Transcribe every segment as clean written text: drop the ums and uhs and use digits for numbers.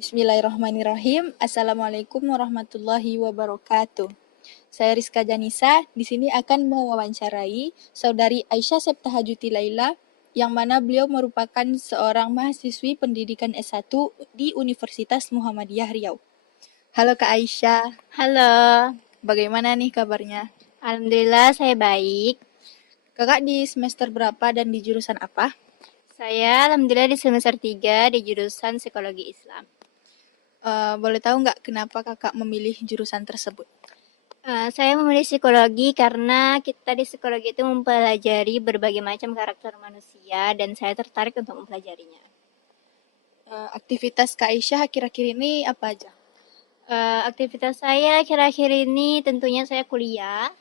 Bismillahirrahmanirrahim. Assalamualaikum warahmatullahi wabarakatuh. Saya Rizka Janisa, di sini akan mewawancarai saudari Aisyah Septahajuti Laila, yang mana beliau merupakan seorang mahasiswi pendidikan S1 di Universitas Muhammadiyah Riau. Halo Kak Aisyah, Halo, bagaimana nih kabarnya? alhamdulillah saya baik. Kakak di semester berapa dan di jurusan apa? Saya alhamdulillah di semester 3 di jurusan Psikologi Islam. Boleh tahu nggak kenapa kakak memilih jurusan tersebut? Saya memilih psikologi karena kita di psikologi itu mempelajari berbagai macam karakter manusia dan saya tertarik untuk mempelajarinya. Aktivitas Kak Aisyah akhir-akhir ini apa aja? Aktivitas saya akhir-akhir ini tentunya saya kuliah,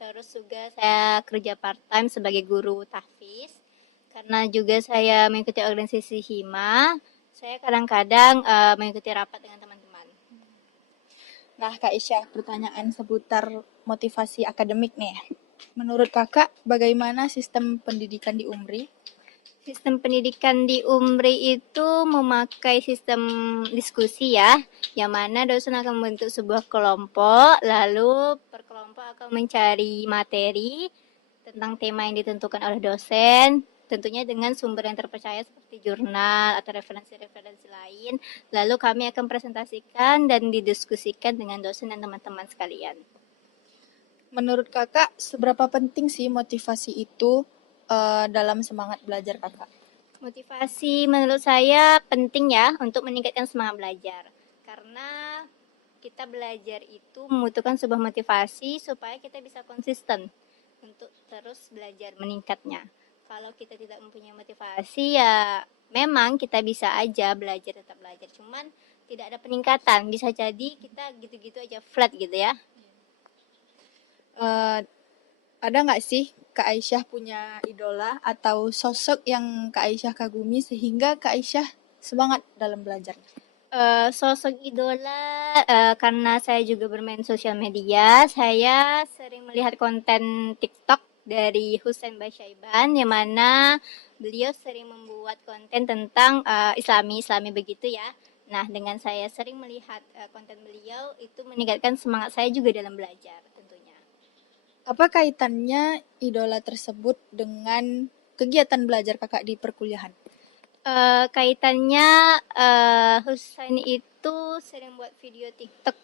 terus juga saya kerja part-time sebagai guru tahfiz. Karena juga saya mengikuti organisasi Hima, saya kadang-kadang mengikuti rapat dengan teman-teman. Nah, Kak Aisyah, pertanyaan seputar motivasi akademik nih. Menurut kakak, bagaimana sistem pendidikan di UMRI? Sistem pendidikan di UMRI itu memakai sistem diskusi ya, yang mana dosen akan membentuk sebuah kelompok, lalu per kelompok akan mencari materi tentang tema yang ditentukan oleh dosen, tentunya dengan sumber yang terpercaya seperti jurnal atau referensi-referensi lain. Lalu kami akan presentasikan dan didiskusikan dengan dosen dan teman-teman sekalian. Menurut kakak, seberapa penting sih motivasi itu dalam semangat belajar kakak? Motivasi menurut saya penting ya untuk meningkatkan semangat belajar. Karena kita belajar itu membutuhkan sebuah motivasi supaya kita bisa konsisten untuk terus belajar meningkatnya. Kalau kita tidak mempunyai motivasi ya memang kita bisa aja belajar, tetap belajar. Cuman tidak ada peningkatan. Bisa jadi kita gitu-gitu aja flat gitu ya. Ada nggak sih Kak Aisyah punya idola atau sosok yang Kak Aisyah kagumi sehingga Kak Aisyah semangat dalam belajar? Sosok idola karena saya juga bermain sosial media, saya sering melihat konten TikTok dari Husain Basyaiban yang mana beliau sering membuat konten tentang Islami begitu ya. Nah, dengan saya sering melihat konten beliau itu meningkatkan semangat saya juga dalam belajar tentunya. Apa kaitannya idola tersebut dengan kegiatan belajar kakak di perkuliahan? Kaitannya Husain itu sering buat video TikTok,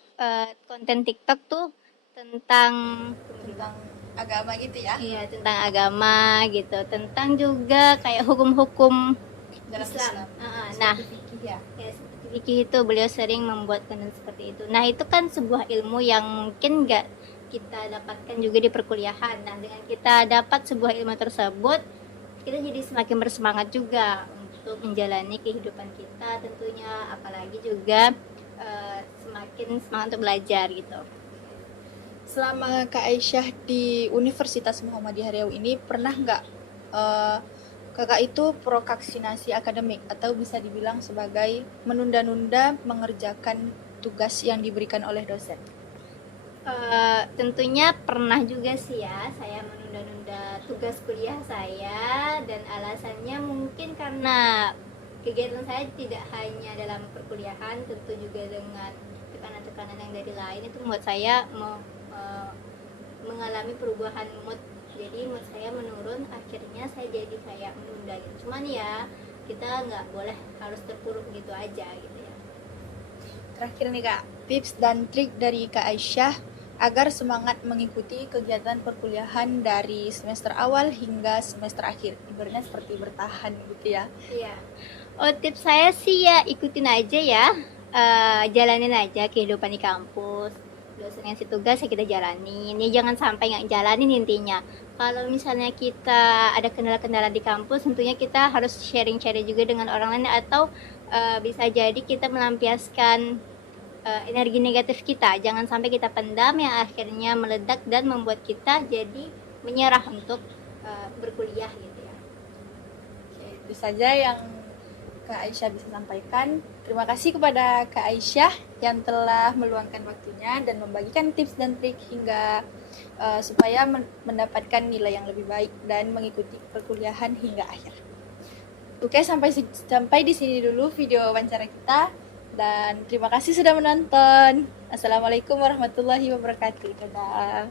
konten TikTok tuh tentang agama gitu ya? Iya, tentang agama gitu, tentang juga kayak hukum-hukum Dalam Islam. Islam. Nah, Fikih ya. ya seperti fikih itu beliau sering membuat konten seperti itu. Nah, itu kan sebuah ilmu yang mungkin nggak kita dapatkan juga di perkuliahan. Nah, dengan kita dapat sebuah ilmu tersebut, kita jadi semakin bersemangat juga untuk menjalani kehidupan kita tentunya, apalagi juga semakin semangat untuk belajar gitu. Selama Kak Aisyah di Universitas Muhammadiyah Riau ini pernah nggak kakak itu prokrastinasi akademik atau bisa dibilang sebagai menunda-nunda mengerjakan tugas yang diberikan oleh dosen? Tentunya pernah juga sih ya saya menunda-nunda tugas kuliah saya, dan alasannya mungkin karena kegiatan saya tidak hanya dalam perkuliahan, tentu juga dengan tekanan-tekanan yang dari lain itu membuat saya mengalami perubahan mood. Jadi mood saya menurun, akhirnya saya jadi kayak menunda gitu. Cuman ya kita nggak boleh harus terpuruk gitu aja gitu ya. Terakhir nih Kak, tips dan trik dari Kak Aisyah agar semangat mengikuti kegiatan perkuliahan dari semester awal hingga semester akhir. Ibaratnya seperti bertahan gitu ya. Iya. Oh, tips saya sih ya ikutin aja ya. Jalanin aja kehidupan di kampus. Dosen ngasih tugas ya kita jalanin. Ya jangan sampai nggak jalanin intinya. Kalau misalnya kita ada kendala-kendala di kampus, tentunya kita harus sharing-sharing juga dengan orang lain, atau bisa jadi kita melampiaskan energi negatif kita. Jangan sampai kita pendam yang akhirnya meledak dan membuat kita jadi menyerah untuk berkuliah gitu ya. Oke, itu saja yang Kak Aisyah bisa sampaikan. Terima kasih kepada Kak Aisyah yang telah meluangkan waktunya dan membagikan tips dan trik hingga supaya mendapatkan nilai yang lebih baik dan mengikuti perkuliahan hingga akhir. Oke, sampai di sini dulu video wawancara kita. Dan terima kasih sudah menonton. Assalamualaikum warahmatullahi wabarakatuh. Dadah.